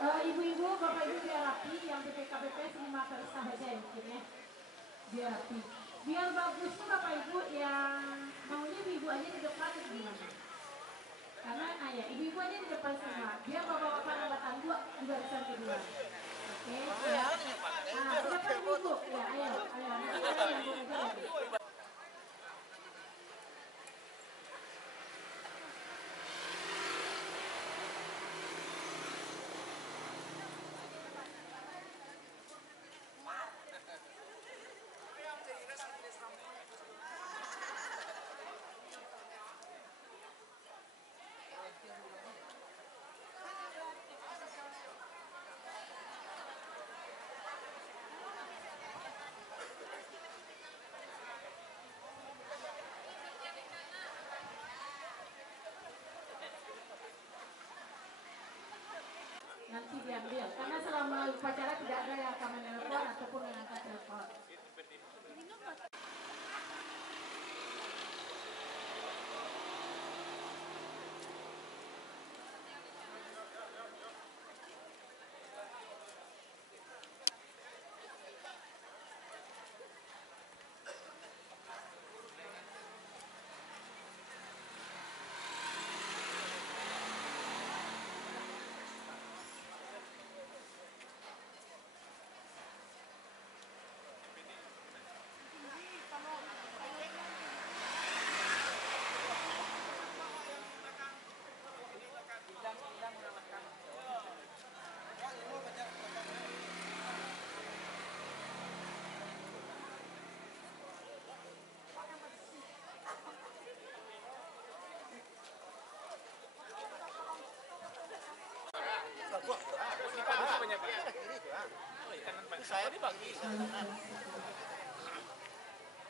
Ibu-ibu, bapak-ibu biar rapi, yang BPKBP 5 per saja ya mungkin ya. Biar rapi. Biar bagus tuh bapak-ibu yang maunya ibu-ibu aja di depan atau gimana? Karena ya ibu-ibu aja di depan semua. Biar bapak-bapak angkatan 2 di barisan kedua. Oke? Ya. Nah, siapa ibu-ibu? Ya, ayo. Nanti yang boleh. Nanti diambil, karena selama upacara tidak ada yang akan menelpon ataupun mengangkat telepon.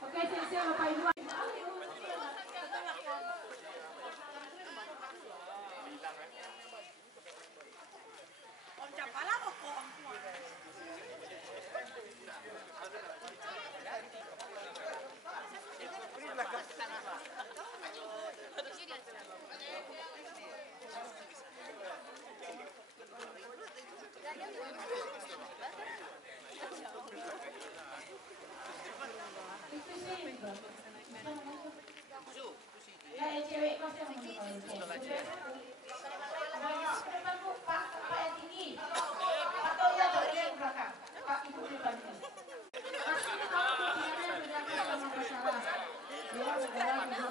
Oke, siap-siap Bapak Ibu. Om Capala kok om tua. Ya, cewek kos yang Pak yang tinggi. Atau ya dari yang belakang. Pak ibu di depan. Pasti kamu bicara dengan sama masalah. Ya, segala macam.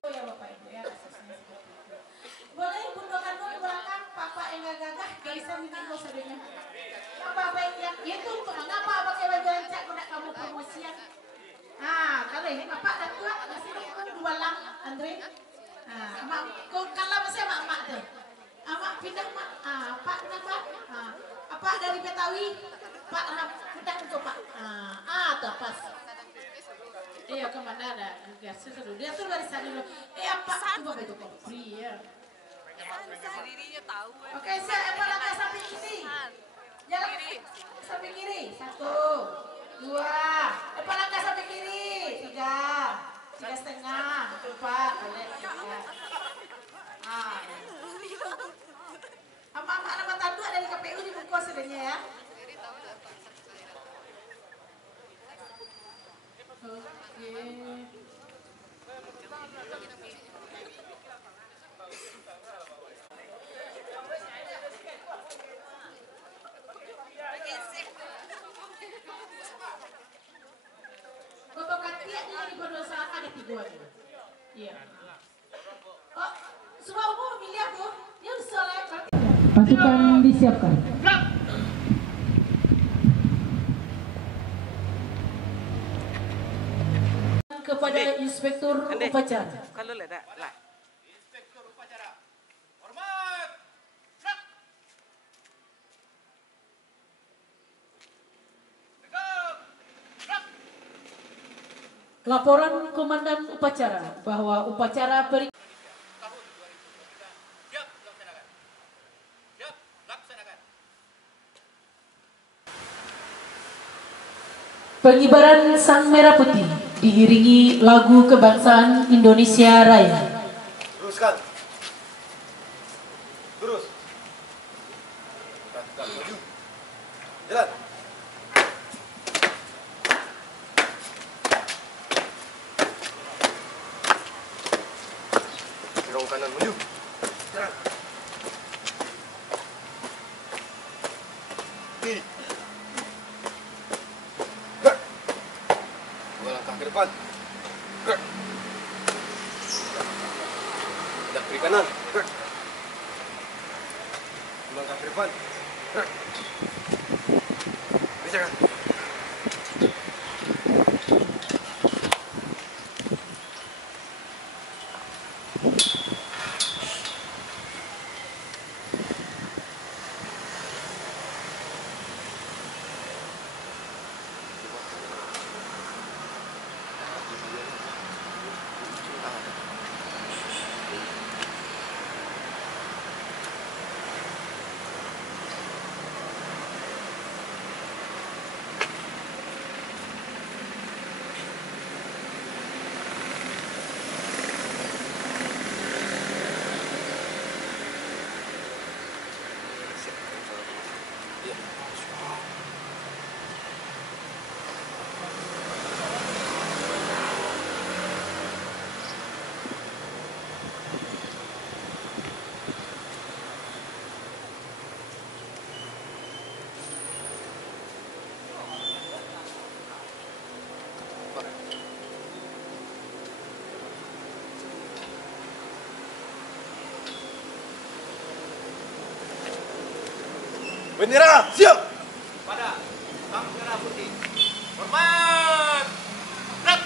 Oh ya Bapak Ibu ya, boleh bundokan ke belakang, Papa yang gagah bisa minta kau sebenarnya. Apa yang itu untuk mengapa pakai baju rancak kau nak kamu promosian? Kalau ini Bapak dan tua masih dua lang Andre. Mak kau kalah masih mak tuh. Mak pindah mak, Pak nambah. Apa dari Betawi? Pak pindah untuk Pak. Tuh pas. Iya kemana ada seru dia tuh dari sana dulu apa coba itu free ya dirinya tahu oke siap langkah samping kiri jalan samping kiri 1 2 langkah samping kiri 3 3,5 4 boleh ama nama tandu ada di KPU di buku sebenarnya ya. Pasukan disiapkan. Kepada Inspektur Upacara. Kalau ada lah. Inspektur Upacara. Hormat. Tegak. Laporan Komandan Upacara bahwa upacara tahun 2023 siap laksanakan. Siap laksanakan. pengibaran Sang Merah Putih diiringi lagu kebangsaan Indonesia Raya. Teruskan. Terus. Tegak, maju. Jalan. Dorong kanan, maju. Jalan. Kiri. Gerak. 2 langkah ke depan. Gerak. Tidak kiri kanan. Gerak. 2 langkah ke depan. Gerak. Bicara. Bendera, siap! Pada Sang Merah Putih. Hormat. Gerak.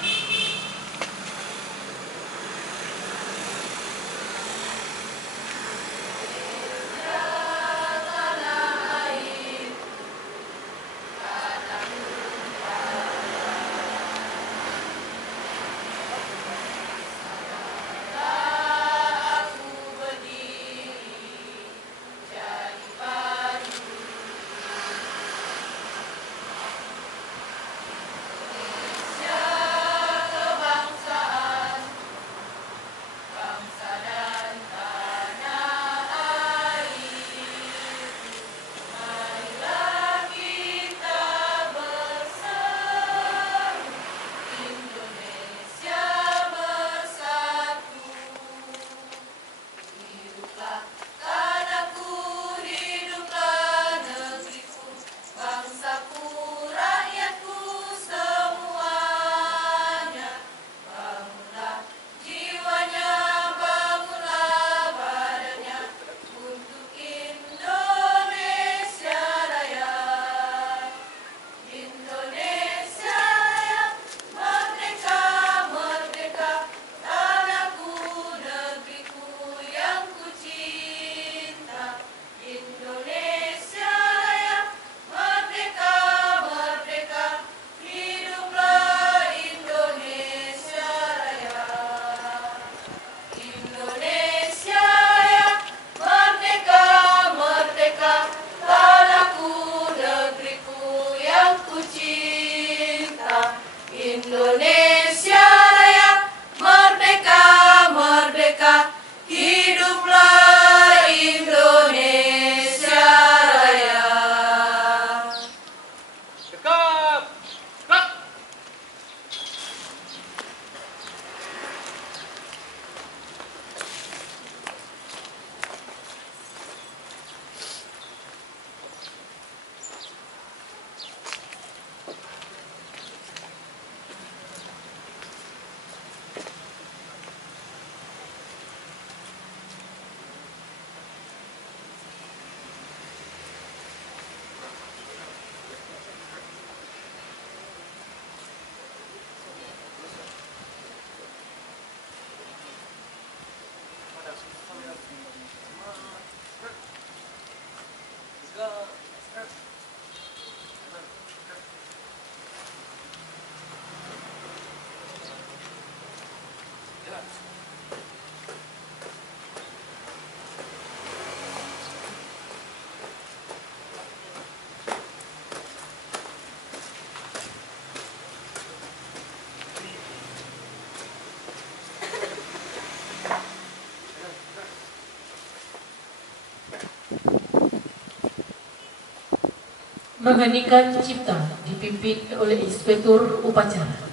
Mengheningkan cipta dipimpin oleh Inspektur Upacara.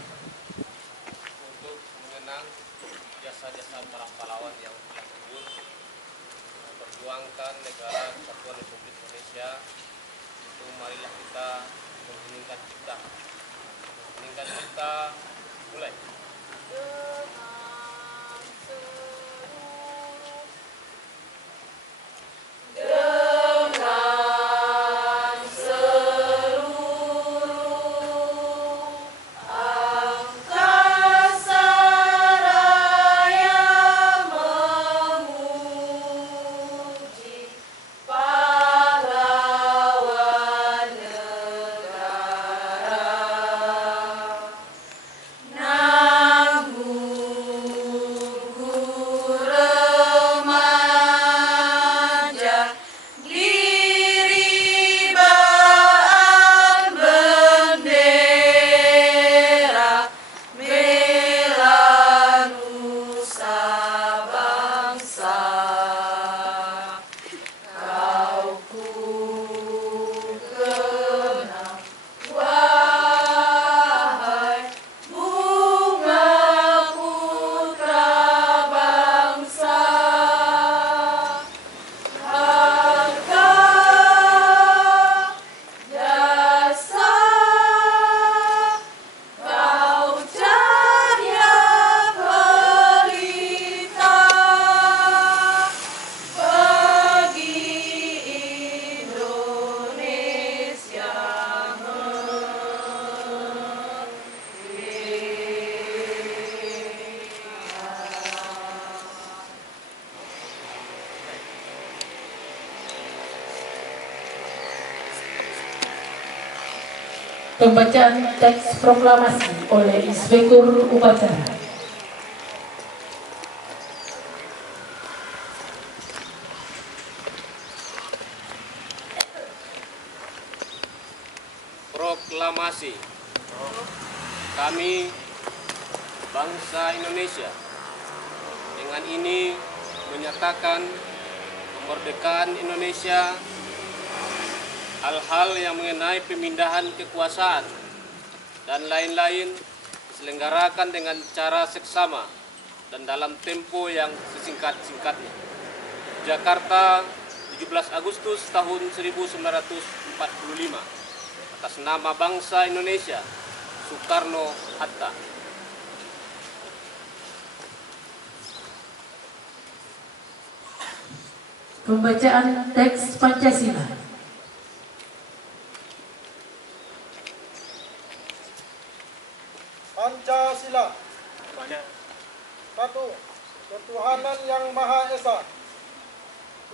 Untuk mengenang jasa-jasa para pahlawan yang telah gugur memperjuangkan negara Kesatuan Republik Indonesia, itu marilah kita mengheningkan cipta. Mengheningkan cipta, mulai. Pembacaan teks proklamasi oleh Inspektur Upacara. Proklamasi. Kami, bangsa Indonesia, dengan ini menyatakan kemerdekaan Indonesia, hal-hal yang mengenai pemindahan kekuasaan dan lain-lain diselenggarakan dengan cara seksama dan dalam tempo yang sesingkat-singkatnya. Jakarta, 17 Agustus tahun 1945. Atas nama bangsa Indonesia, Soekarno-Hatta. Pembacaan teks Pancasila. Pancasila. 1. Ketuhanan yang Maha Esa. 2.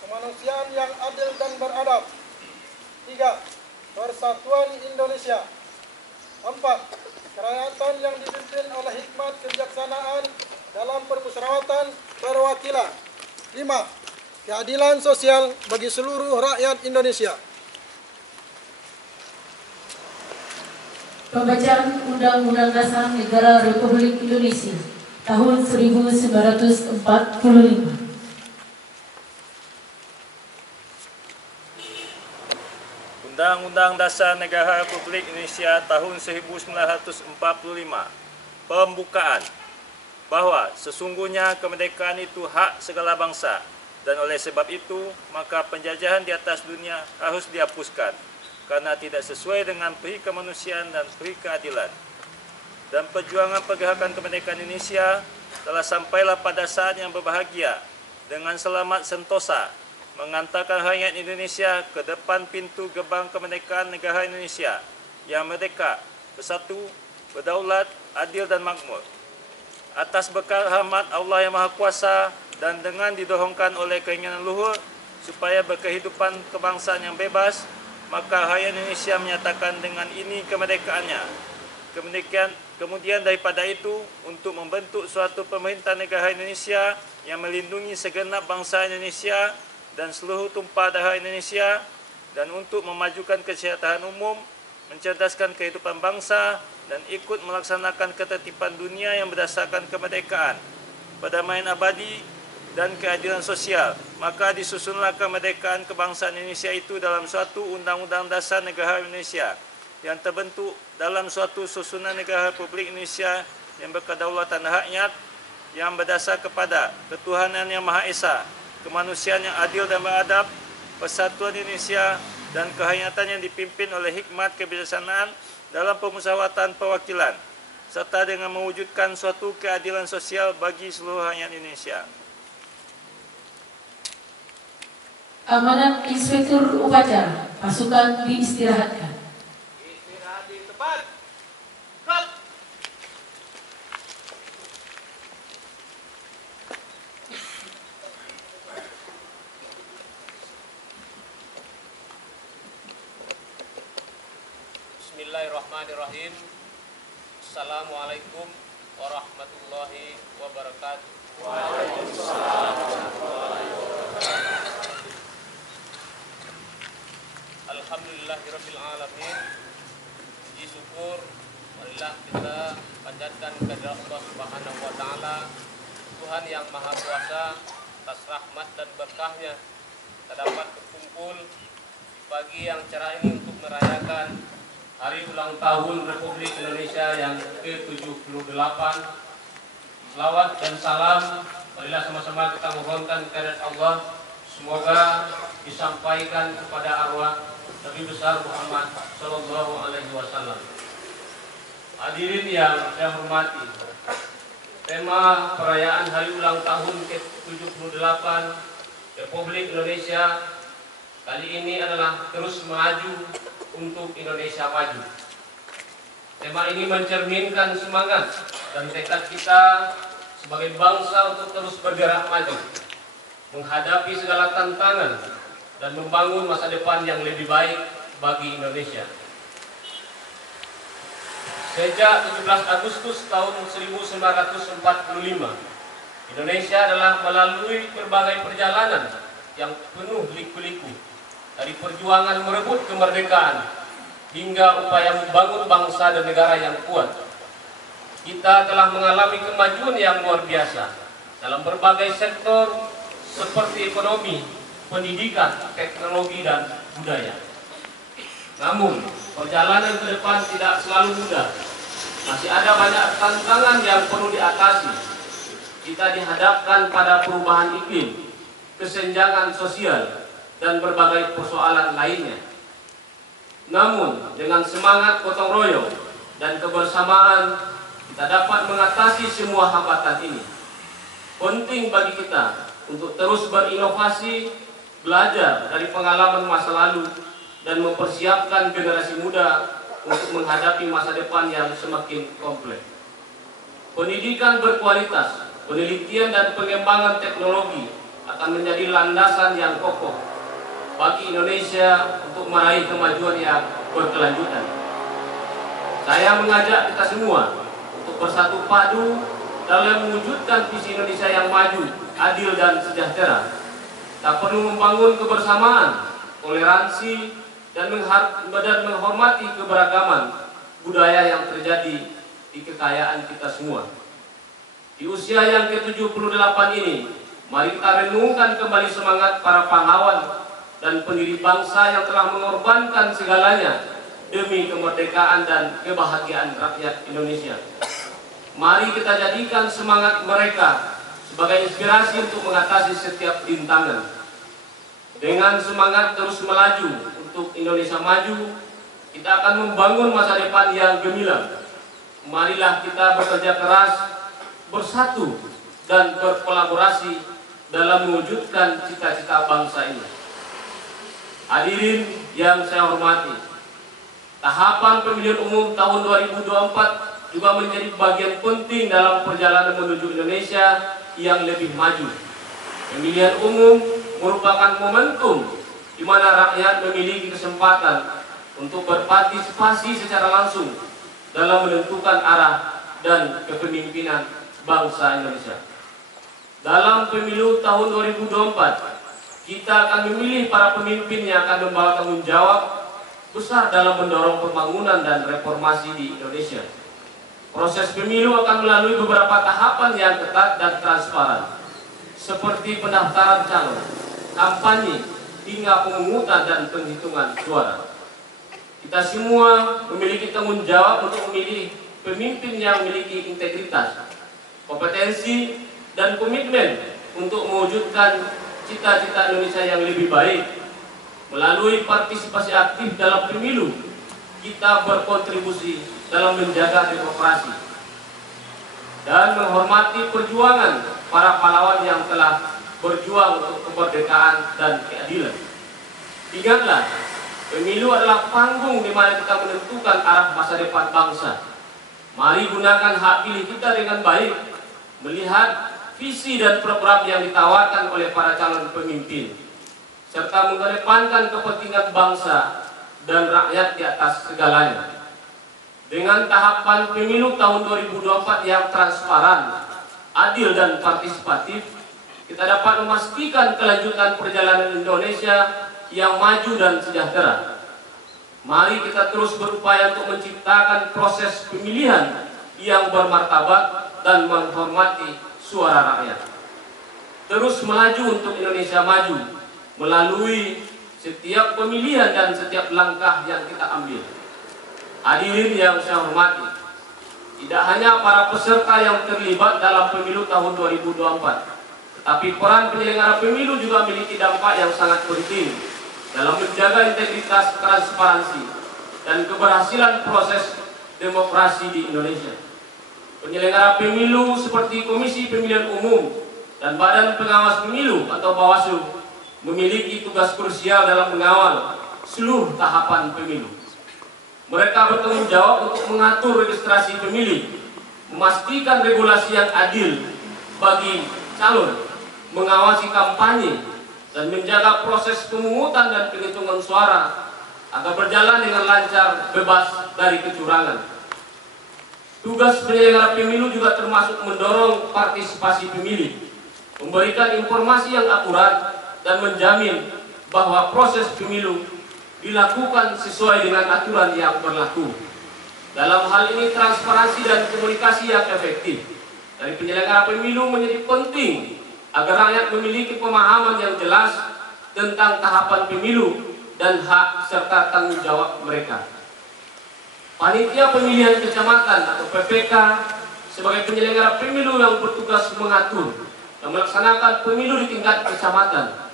Kemanusiaan yang adil dan beradab. 3. Persatuan Indonesia. 4. Kerakyatan yang dipimpin oleh hikmat kebijaksanaan dalam permusyawaratan perwakilan. 5. Keadilan sosial bagi seluruh rakyat Indonesia. Pembacaan Undang-Undang Dasar Negara Republik Indonesia tahun 1945. Undang-Undang Dasar Negara Republik Indonesia tahun 1945. Pembukaan. Bahwa sesungguhnya kemerdekaan itu hak segala bangsa, dan oleh sebab itu maka penjajahan di atas dunia harus dihapuskan karena tidak sesuai dengan peri kemanusiaan dan peri keadilan. Dan perjuangan pergerakan kemerdekaan Indonesia telah sampailah pada saat yang berbahagia dengan selamat sentosa mengantarkan rakyat Indonesia ke depan pintu gerbang kemerdekaan negara Indonesia yang merdeka, bersatu, berdaulat, adil dan makmur. Atas berkat rahmat Allah yang Maha Kuasa dan dengan didorongkan oleh keinginan luhur supaya berkehidupan kebangsaan yang bebas, maka rakyat Indonesia menyatakan dengan ini kemerdekaannya. Kemudian daripada itu, untuk membentuk suatu pemerintah negara Indonesia yang melindungi segenap bangsa Indonesia dan seluruh tumpah darah Indonesia, dan untuk memajukan kesejahteraan umum, mencerdaskan kehidupan bangsa, dan ikut melaksanakan ketertiban dunia yang berdasarkan kemerdekaan, perdamaian abadi, dan keadilan sosial, maka disusunlah kemerdekaan kebangsaan Indonesia itu dalam suatu Undang-Undang Dasar Negara Indonesia yang terbentuk dalam suatu susunan negara Republik Indonesia yang berkedaulatan rakyat yang berdasar kepada ketuhanan yang Maha Esa, kemanusiaan yang adil dan beradab, persatuan Indonesia dan kehangatan yang dipimpin oleh hikmat kebijaksanaan dalam pemusyawaratan perwakilan, serta dengan mewujudkan suatu keadilan sosial bagi seluruh rakyat Indonesia. Amanat Inspektur Upacara, pasukan diistirahatkan. Istirahat di tempat. Gerak. Bismillahirrahmanirrahim. Assalamualaikum warahmatullahi wabarakatuh. Alhamdulillahirabbil alamin. Puji syukur marilah kita panjatkan kepada Allah Subhanahu wa taala, Tuhan yang Maha Kuasa, atas rahmat dan berkahnya kita dapat berkumpul di pagi yang cerah ini untuk merayakan hari ulang tahun Republik Indonesia yang ke-78. Selawat dan salam marilah sama-sama kita mohonkan kehadirat Allah, semoga disampaikan kepada arwah Nabi besar Muhammad Sallallahu Alaihi Wasallam. Hadirin yang saya hormati, tema perayaan hari ulang tahun ke-78 Republik Indonesia kali ini adalah terus maju untuk Indonesia maju. Tema ini mencerminkan semangat dan tekad kita sebagai bangsa untuk terus bergerak maju, menghadapi segala tantangan dan membangun masa depan yang lebih baik bagi Indonesia. Sejak 17 Agustus tahun 1945, Indonesia adalah melalui berbagai perjalanan yang penuh liku-liku, dari perjuangan merebut kemerdekaan hingga upaya membangun bangsa dan negara yang kuat. Kita telah mengalami kemajuan yang luar biasa dalam berbagai sektor seperti ekonomi, pendidikan, teknologi, dan budaya. Namun, perjalanan ke depan tidak selalu mudah. Masih ada banyak tantangan yang perlu diatasi. Kita dihadapkan pada perubahan iklim, kesenjangan sosial, dan berbagai persoalan lainnya. Namun, dengan semangat gotong royong dan kebersamaan, kita dapat mengatasi semua hambatan ini. Penting bagi kita untuk terus berinovasi, belajar dari pengalaman masa lalu, dan mempersiapkan generasi muda untuk menghadapi masa depan yang semakin kompleks. Pendidikan berkualitas, penelitian dan pengembangan teknologi akan menjadi landasan yang kokoh bagi Indonesia untuk meraih kemajuan yang berkelanjutan. Saya mengajak kita semua untuk bersatu padu dalam mewujudkan visi Indonesia yang maju, adil dan sejahtera. Kita perlu membangun kebersamaan, toleransi, dan menghormati keberagaman budaya yang terjadi di kekayaan kita semua. Di usia yang ke-78 ini, mari kita renungkan kembali semangat para pahlawan dan pendiri bangsa yang telah mengorbankan segalanya demi kemerdekaan dan kebahagiaan rakyat Indonesia. Mari kita jadikan semangat mereka sebagai inspirasi untuk mengatasi setiap rintangan. Dengan semangat terus melaju untuk Indonesia maju, kita akan membangun masa depan yang gemilang. Marilah kita bekerja keras, bersatu, dan berkolaborasi dalam mewujudkan cita-cita bangsa ini. Hadirin yang saya hormati, tahapan pemilihan umum tahun 2024 juga menjadi bagian penting dalam perjalanan menuju Indonesia yang lebih maju. Pemilihan umum merupakan momentum di mana rakyat memiliki kesempatan untuk berpartisipasi secara langsung dalam menentukan arah dan kepemimpinan bangsa Indonesia. Dalam pemilu tahun 2024, kita akan memilih para pemimpin yang akan membawa tanggung jawab besar dalam mendorong pembangunan dan reformasi di Indonesia. Proses pemilu akan melalui beberapa tahapan yang ketat dan transparan. seperti pendaftaran calon, kampanye, hingga pemungutan dan penghitungan suara. Kita semua memiliki tanggung jawab untuk memilih pemimpin yang memiliki integritas, kompetensi, dan komitmen untuk mewujudkan cita-cita Indonesia yang lebih baik. Melalui partisipasi aktif dalam pemilu, kita berkontribusi dalam menjaga demokrasi dan menghormati perjuangan para pahlawan yang telah berjuang untuk kemerdekaan dan keadilan. Ingatlah, pemilu adalah panggung di mana kita menentukan arah masa depan bangsa. Mari gunakan hak pilih kita dengan baik, melihat visi dan program yang ditawarkan oleh para calon pemimpin, serta mengedepankan kepentingan bangsa dan rakyat di atas segalanya. Dengan tahapan pemilu tahun 2024 yang transparan, adil dan partisipatif, kita dapat memastikan kelanjutan perjalanan Indonesia yang maju dan sejahtera. Mari kita terus berupaya untuk menciptakan proses pemilihan yang bermartabat dan menghormati suara rakyat. Terus melaju untuk Indonesia maju melalui setiap pemilihan dan setiap langkah yang kita ambil. Hadirin yang saya hormati, tidak hanya para peserta yang terlibat dalam pemilu tahun 2024, tetapi peran penyelenggara pemilu juga memiliki dampak yang sangat penting dalam menjaga integritas, transparansi, dan keberhasilan proses demokrasi di Indonesia. Penyelenggara pemilu seperti Komisi Pemilihan Umum dan Badan Pengawas Pemilu atau Bawaslu memiliki tugas krusial dalam mengawal seluruh tahapan pemilu. Mereka bertanggung jawab untuk mengatur registrasi pemilih, memastikan regulasi yang adil bagi calon, mengawasi kampanye, dan menjaga proses pemungutan dan penghitungan suara agar berjalan dengan lancar, bebas dari kecurangan. Tugas penyelenggara pemilu juga termasuk mendorong partisipasi pemilih, memberikan informasi yang akurat, dan menjamin bahwa proses pemilu dilakukan sesuai dengan aturan yang berlaku. Dalam hal ini, transparansi dan komunikasi yang efektif dari penyelenggara pemilu menjadi penting agar rakyat memiliki pemahaman yang jelas tentang tahapan pemilu dan hak serta tanggung jawab mereka. Panitia Pemilihan Kecamatan atau PPK sebagai penyelenggara pemilu yang bertugas mengatur dan melaksanakan pemilu di tingkat kecamatan.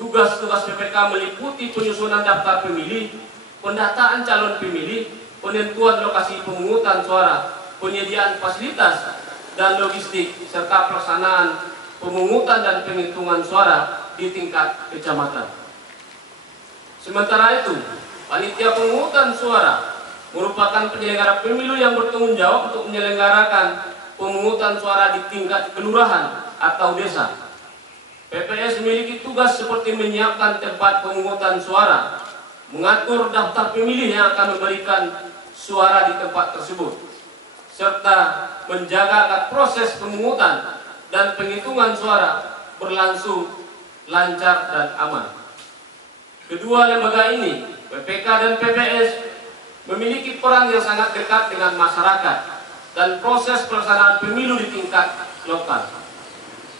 Tugas-tugas PPK meliputi penyusunan daftar pemilih, pendataan calon pemilih, penentuan lokasi pemungutan suara, penyediaan fasilitas dan logistik, serta pelaksanaan pemungutan dan penghitungan suara di tingkat kecamatan. Sementara itu, panitia pemungutan suara merupakan penyelenggara pemilu yang bertanggung jawab untuk menyelenggarakan pemungutan suara di tingkat kelurahan atau desa. PPS memiliki tugas seperti menyiapkan tempat pemungutan suara, mengatur daftar pemilih yang akan memberikan suara di tempat tersebut, serta menjaga agar proses pemungutan dan penghitungan suara berlangsung lancar dan aman. Kedua lembaga ini, PPK dan PPS, memiliki peran yang sangat dekat dengan masyarakat dan proses pelaksanaan pemilu di tingkat lokal.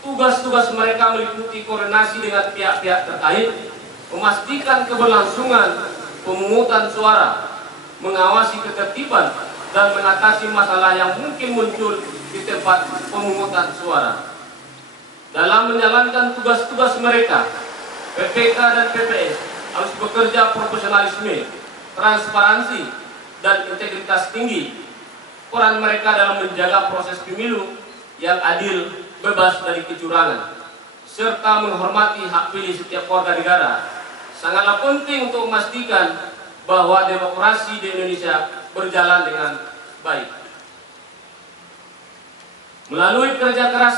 Tugas-tugas mereka meliputi koordinasi dengan pihak-pihak terkait, memastikan keberlangsungan pemungutan suara, mengawasi ketertiban, dan mengatasi masalah yang mungkin muncul di tempat pemungutan suara. Dalam menjalankan tugas-tugas mereka, PPK dan PPS harus bekerja profesionalisme, transparansi, dan integritas tinggi. Peran mereka dalam menjaga proses pemilu yang adil, bebas dari kecurangan, serta menghormati hak pilih setiap warga negara sangatlah penting untuk memastikan bahwa demokrasi di Indonesia berjalan dengan baik. Melalui kerja keras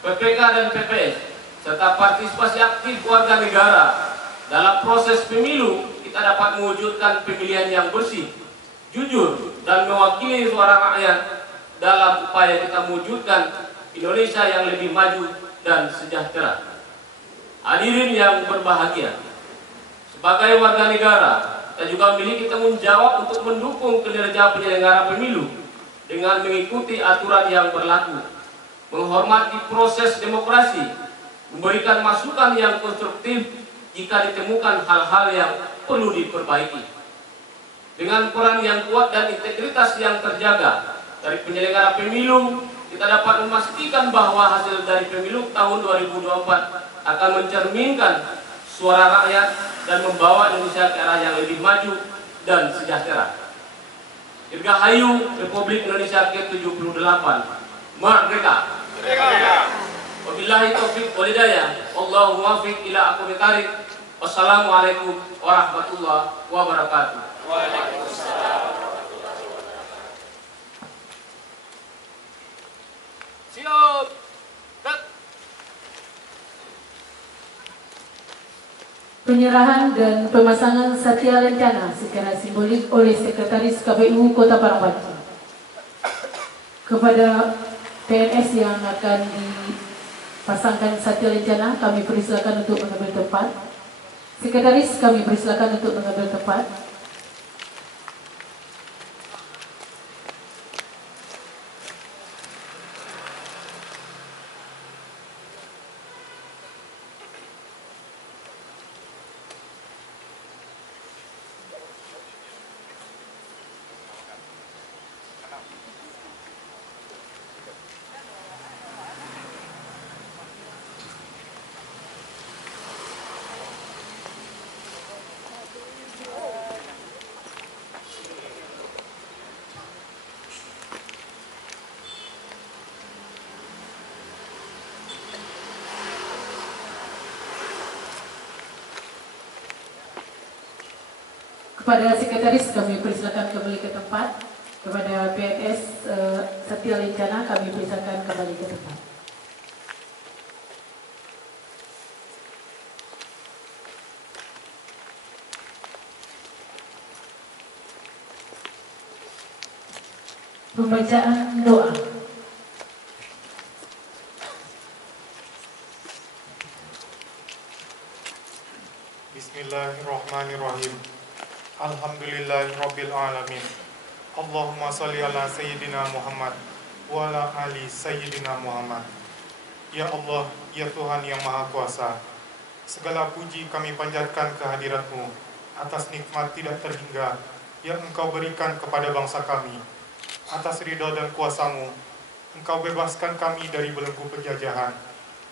PPK dan PPS serta partisipasi aktif warga negara dalam proses pemilu, kita dapat mewujudkan pemilihan yang bersih, jujur, dan mewakili suara rakyat dalam upaya kita mewujudkan Indonesia yang lebih maju dan sejahtera. Hadirin yang berbahagia, sebagai warga negara, kita juga memiliki tanggung jawab untuk mendukung kinerja penyelenggara pemilu dengan mengikuti aturan yang berlaku, menghormati proses demokrasi, memberikan masukan yang konstruktif jika ditemukan hal-hal yang perlu diperbaiki. Dengan peran yang kuat dan integritas yang terjaga dari penyelenggara pemilu, kita dapat memastikan bahwa hasil dari pemilu tahun 2024 akan mencerminkan suara rakyat dan membawa Indonesia ke arah yang lebih maju dan sejahtera. Dirgahayu Republik Indonesia ke-78, merdeka! Wabillahi taufiq wal hidayah. Allahu muwaffiq ila aqwamit thariq. Wassalamualaikum warahmatullahi wabarakatuh. Waalaikumsalam. Siap. Tak. Penyerahan dan pemasangan Satya Lencana secara simbolik oleh Sekretaris KPU Kota Parangpanci kepada PNS yang akan dipasangkan Satya Lencana, kami persilakan untuk mengambil tempat. Sekretaris, kami persilakan untuk mengambil tempat. Kepada Sekretaris kami persilakan kembali ke tempat. Kepada PNS Satya Lencana kami persilakan kembali ke tempat. Pembacaan doa. Bismillahirrahmanirrahim. Alhamdulillahirabbil alamin. Allahumma shalli ala sayyidina Muhammad wa ala ali sayyidina Muhammad. Ya Allah, ya Tuhan yang Maha Kuasa, segala puji kami panjatkan kehadirat-Mu atas nikmat tidak terhingga yang Engkau berikan kepada bangsa kami. Atas ridha dan kuasa-Mu, Engkau bebaskan kami dari belenggu penjajahan.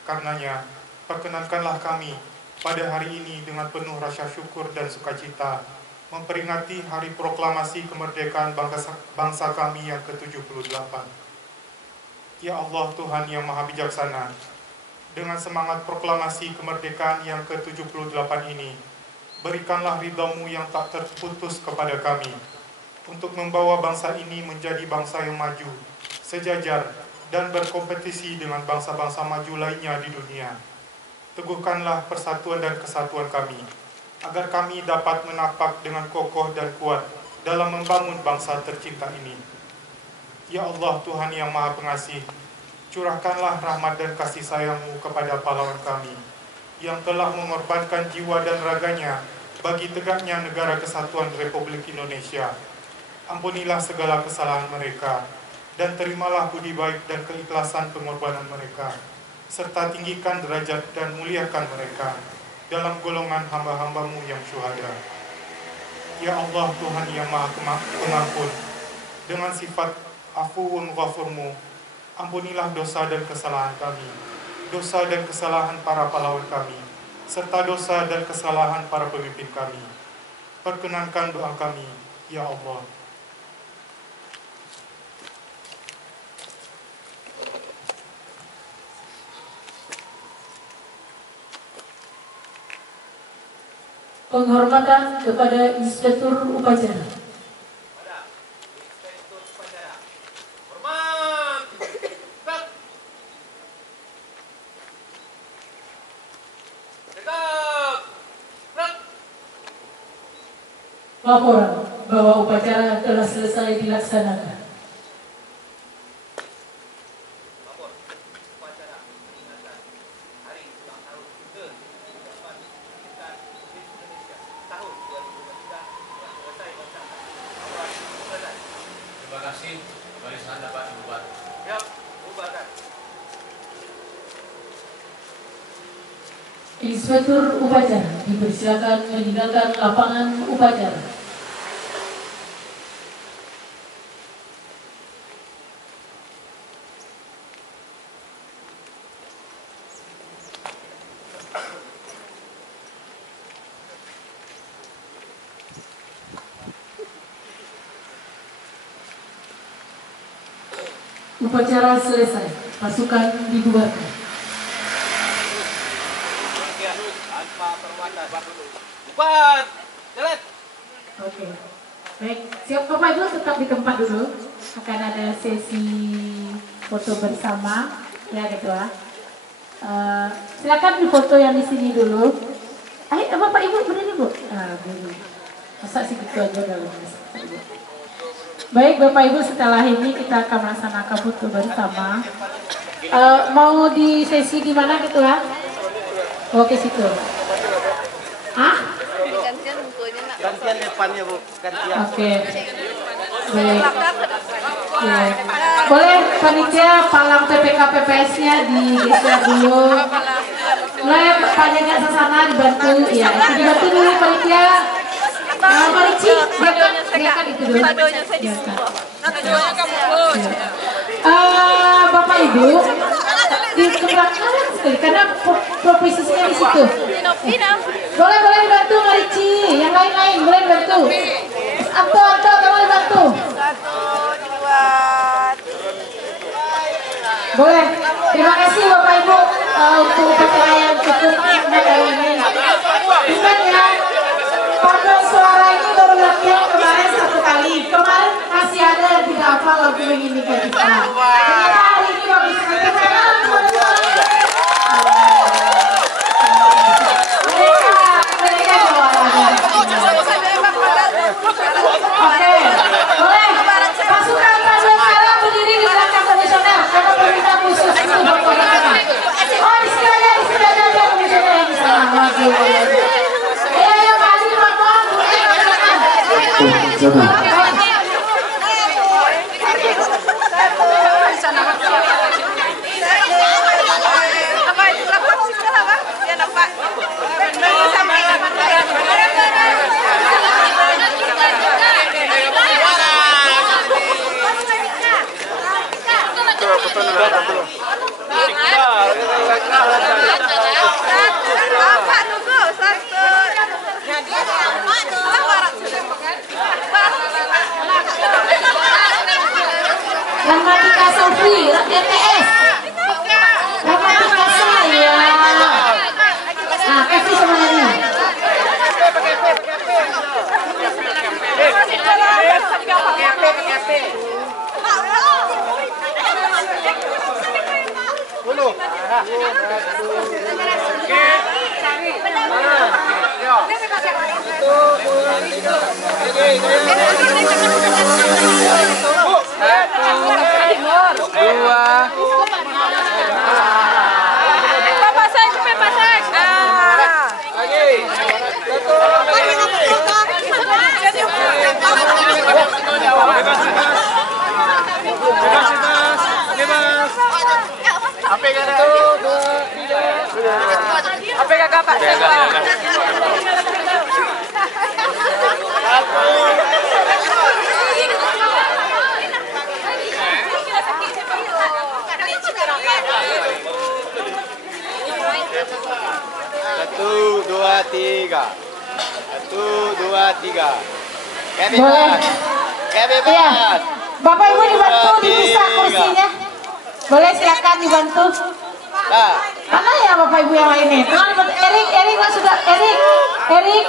Karenanya, perkenankanlah kami pada hari ini dengan penuh rasa syukur dan sukacita memperingati hari proklamasi kemerdekaan bangsa kami yang ke-78. Ya Allah, Tuhan yang Maha Bijaksana, dengan semangat proklamasi kemerdekaan yang ke-78 ini, berikanlah ridha-Mu yang tak terputus kepada kami, untuk membawa bangsa ini menjadi bangsa yang maju, sejajar, dan berkompetisi dengan bangsa-bangsa maju lainnya di dunia. Teguhkanlah persatuan dan kesatuan kami, agar kami dapat menapak dengan kokoh dan kuat dalam membangun bangsa tercinta ini. Ya Allah, Tuhan yang Maha Pengasih, curahkanlah rahmat dan kasih sayang-Mu kepada pahlawan kami, yang telah mengorbankan jiwa dan raganya bagi tegaknya negara kesatuan Republik Indonesia. Ampunilah segala kesalahan mereka, dan terimalah budi baik dan keikhlasan pengorbanan mereka, serta tinggikan derajat dan muliakan mereka dalam golongan hamba-hamba-Mu yang syuhada. Ya Allah, Tuhan yang Maha Pengampun, dengan sifat afuwun ghafur-Mu, ampunilah dosa dan kesalahan kami, dosa dan kesalahan para pahlawan kami, serta dosa dan kesalahan para pemimpin kami. Perkenankan doa kami, ya Allah. Penghormatan kepada Inspektur Upacara. Pada Inspektur Upacara. Hormat. Tak. Tegak. Tak. Laporan bahwa upacara telah selesai dilaksanakan. Lapor upacara peringatan Hari Ulang Tahun ke-78 Kemerdekaan Republik Indonesia tahun 2023 telah selesai dilaksanakan. Awal selesai. Terima kasih. Barisan dapat dibubarkan. Siap, bubarkan. Inspektur upacara dipersilakan meninggalkan lapangan upacara. Upacara selesai, pasukan dibubarkan. Cepat, jalan. Oke, baik. Siap Bapak Ibu tetap di tempat dulu. Akan ada sesi foto bersama, ya Ketua. Silakan difoto yang di sini dulu. Ayo Bapak Ibu berdiri Bu. Berdiri. Masa sih gitu aja dalam. Baik Bapak Ibu, setelah ini kita akan melaksanakan foto bersama. Mau di sesi di mana Ketua? Oke situ. Ah? Gantian depannya Bu, gantian. Oke. Baik. Ya. Boleh panitia palang PPK PPS-nya digeser dulu. Boleh Pak Jaga Sasana dibantu. Ya, itu dibantu dulu panitia. Marici, biarkan itu dulu. Bapak Ibu, di sebelah kanan sekali karena posisinya di situ. Boleh dibantu Marici, yang lain-lain boleh dibantu. Anto, tolong dibantu. Boleh. Terima kasih Bapak Ibu untuk upacara yang cukup indah hari ini. Ingat ya, paduan suara ini baru latihan kemarin 1 kali. Kemarin masih ada yang tidak hafal lagu begini ke kita. Ternyata hari ini bagus. Mereka bawa Oke, boleh. Pasukan paduan suara berdiri di belakang komisioner karena permintaan khusus itu berkoordinasi. Oh, di sini ada komisioner yang di sana. Ayo, mari Bapak. Gramatika Sofi, TTS. Gramatika saya. Nah, kasih semuanya. Apa kakak Pak? Satu, dua, tiga. Kayak bebas. Iya. Bapak Ibu dibantu dipisah kursinya. Boleh silakan dibantu. Nah, Mana ya Bapak Ibu yang lainnya? Erik sudah Erik